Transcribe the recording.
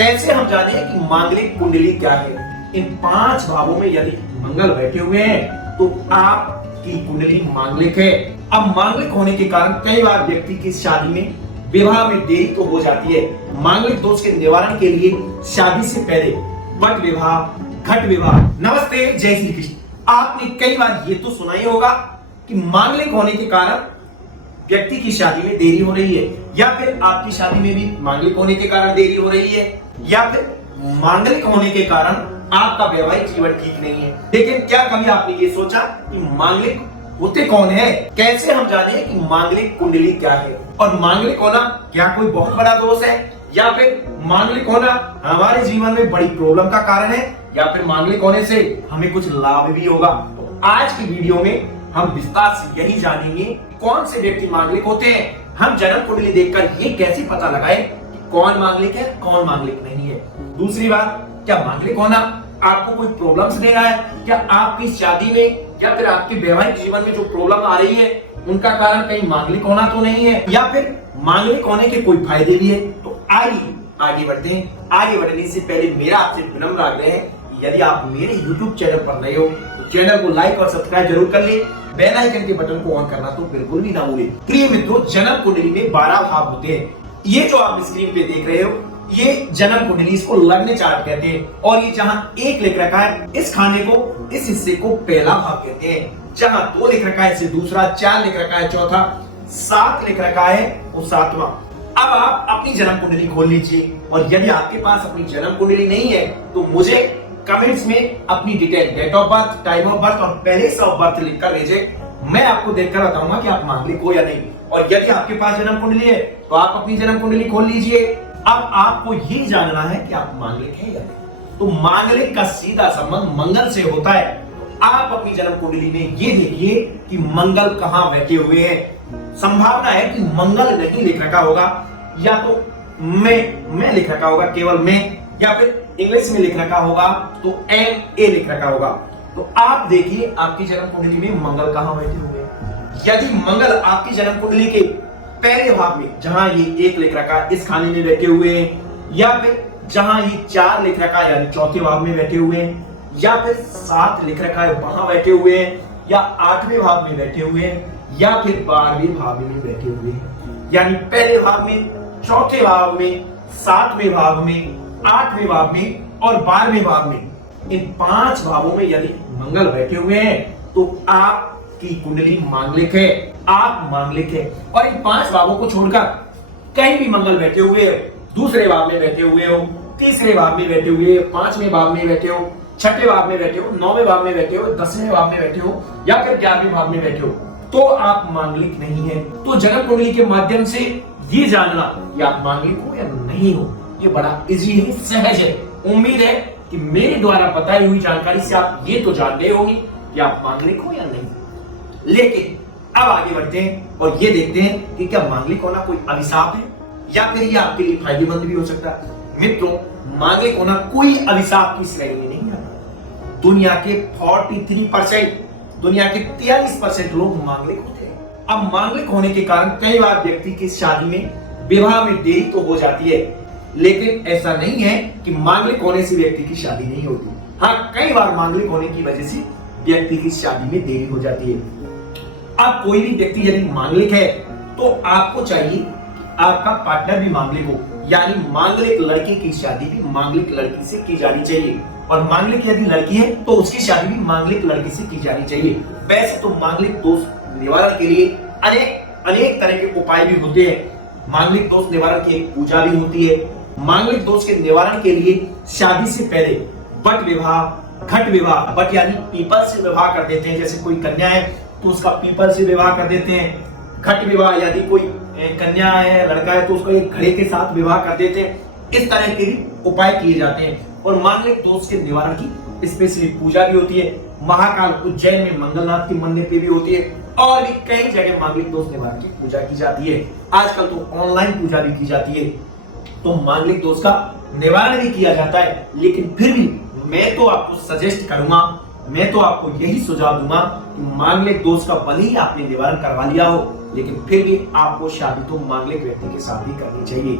कैसे हम जाने कि मांगलिक कुंडली क्या है। इन 5 भावों में यदि मंगल बैठे हुए हैं तो आपकी कुंडली मांगलिक है। अब मांगलिक होने के कारण कई बार व्यक्ति की शादी में विवाह में देरी तो हो जाती है। मांगलिक दोष के निवारण के लिए शादी से पहले वट विवाह, घट विवाह। नमस्ते, जय श्री कृष्ण। आपने कई बार ये तो सुना ही होगा कि मांगलिक होने के कारण व्यक्ति की शादी में देरी हो रही है, या फिर आपकी शादी में भी मांगलिक होने के कारण देरी हो रही है, या फिर मांगलिक होने के कारण आपका वैवाहिक जीवन ठीक नहीं है। लेकिन क्या कभी आपने ये सोचा कि मांगलिक होते कौन है? कैसे हम जाने कि मांगलिक कुंडली क्या है? और मांगलिक होना क्या कोई बहुत बड़ा दोष है, या फिर मांगलिक होना हमारे जीवन में बड़ी प्रॉब्लम का कारण है, या फिर मांगलिक होने से हमें कुछ लाभ भी होगा? तो आज की वीडियो में हम विस्तार से यही जानेंगे कौन से व्यक्ति मांगलिक होते हैं। हम जन्म कुंडली देखकर ये कैसे पता लगाए कि कौन मांगलिक है, कौन मांगलिक नहीं है। दूसरी बात, क्या मांगलिक होना आपको कोई प्रॉब्लम्स दे रहा है? क्या आपकी शादी में या फिर आपके वैवाहिक जीवन में जो प्रॉब्लम आ रही है उनका कारण कहीं मांगलिक होना तो नहीं है, या फिर मांगलिक होने के कोई फायदे भी है? तो आइए आगे बढ़ते हैं। आगे बढ़ने से पहले मेरा आपसे विनम्र आग्रह है, यदि आप मेरे YouTube चैनल पर नए हो तो चैनल को लाइक और सब्सक्राइब जरूर कर ले। बेल आइकन के बटन को ऑन करना तो बिल्कुल भी ना भूलें। प्रिय मित्रों, जन्म कुंडली में 12 भाव होते हैं। ये जो आप स्क्रीन पे देख रहे हो ये जन्म कुंडली, इसको लग्न चार्ट कहते हैं। और ये जहां 1 लिख रखा है इस खाने को, इस हिस्से को पहला भाव कहते हैं। जहां 2 लिख रखा है इसे दूसरा, 4 लिख रखा है चौथा, 7 लिख रखा है वो 7वां। अब आप अपनी जन्म कुंडली खोल लीजिए, और यदि आपके पास अपनी जन्म कुंडली नहीं है तो मुझे कमेंट्स में अपनी detail, date of birth, time of birth और प्लेस ऑफ बर्थ लिखकर भेजें। मैं आपको देखकर बताऊंगा कि आप मांगलिक हो या नहीं। और यदि आपके पास जन्म कुंडली है तो आप अपनी जन्म कुंडली खोल लीजिए। अब आपको ये जानना है कि आप मांगलिक हैं या नहीं। तो मांगलिक का सीधा संबंध मंगल से होता है। तो आप अपनी जन्म कुंडली में ये देखिए कि मंगल कहां बैठे हुए हैं। संभावना है कि मंगल नहीं लिख रखा होगा, या तो मैं लिख रखा होगा, केवल मैं, या फिर इंग्लिश में लिख रखा होगा तो MA लिख रखा होगा। तो आप देखिए आपकी जन्म कुंडली में मंगल कहां बैठे हुए हैं। यदि मंगल आपकी जन्म कुंडली के पहले भाव में, जहां ये 1 लिख रखा है इस खाने में बैठे हुए हैं, या फिर जहां ये 4 लिख रखा है यानी चौथे भाव में बैठे हुए हैं, या फिर 7 लिख रखा है वहां बैठे हुए हैं, या 8वें भाव में बैठे हुए हैं, या फिर 12वें भाव में बैठे हुए हैं। यानी पहले भाव में, चौथे भाव में, 7वें भाव में, 8वें भाव में और 12वें भाव में, इन 5 भावों में यदि मंगल बैठे हुए हैं तो आपकी कुंडली मांगलिक है, आप मांगलिक है। और इन 5 भावों को छोड़कर कहीं भी मंगल बैठे हुए हो, दूसरे भाव में बैठे हुए हो, तीसरे भाव में बैठे हुए हो, 5वें भाव में बैठे हो, 6ठे भाव में बैठे हो, 9वें भाव में बैठे हो, 10वें भाव में बैठे हो, या फिर 11वें भाव में बैठे हो, तो आप मांगलिक नहीं है। तो जन्म कुंडली के माध्यम से ये जानना कि आप मांगलिक हो या नहीं हो, ये बड़ा इजी है, सहज है। उम्मीद है कि मेरे द्वारा बताई हुई जानकारी से आप ये तो जान गए होंगे कि आप मांगलिक हो या नहीं। लेकिन अब आगे बढ़ते हैं और ये देखते हैं कि क्या मांगलिक होना कोई अभिशाप है, या फिर ये आपके लिए फायदेमंद भी हो सकता है। मित्रों, मांगलिक होना कोई अभिशाप की श्रेणी में नहीं आता। दुनिया के 43%, दुनिया के 43% लोग मांगलिक होते हैं। अब मांगलिक होने के कारण कई बार व्यक्ति की शादी में, विवाह में देरी तो हो जाती है, लेकिन ऐसा नहीं है कि मांगलिक होने से व्यक्ति की शादी नहीं होती। हाँ, कई बार मांगलिक होने की वजह से व्यक्ति की शादी में देरी हो जाती है। अब कोई भी व्यक्ति यदि मांगलिक है तो आपको चाहिए कि आपका पार्टनर भी मांगलिक हो, यानी मांगलिक लड़के की शादी भी मांगलिक लड़की से की जानी चाहिए। और मांगलिक यदि लड़की है तो उसकी शादी भी मांगलिक लड़की से की जानी चाहिए। वैसे तो मांगलिक दोष निवारण के लिए अनेक तरह के उपाय भी होते हैं। मांगलिक दोष निवारण की एक पूजा भी होती है। मांगलिक दोष के निवारण के लिए शादी से पहले वट विवाह, घट विवाह, वट यानी पीपल से विवाह कर देते हैं। जैसे कोई कन्या है तो उसका पीपल से विवाह कर देते हैं। घट विवाह, यदि कोई कन्या है, लड़का है तो उसको एक घड़े के साथ विवाह कर देते हैं। इस तरह के उपाय किए जाते हैं। और मांगलिक दोष के निवारण की स्पेशली पूजा भी होती है। महाकाल उज्जैन में मंगलनाथ के मंदिर पे भी होती है, और भी कई जगह मांगलिक दोष निवारण की पूजा की जाती है। आजकल तो ऑनलाइन पूजा भी की जाती है, तो मांगलिक दोष का निवारण भी किया जाता है। लेकिन फिर भी मैं तो आपको सजेस्ट करूंगा, मैं तो आपको यही सुझाव दूंगा कि मांगलिक दोष का भले ही आपने निवारण करवा लिया हो, लेकिन फिर भी आपको शादी तो मांगलिक व्यक्ति के साथ ही करनी चाहिए।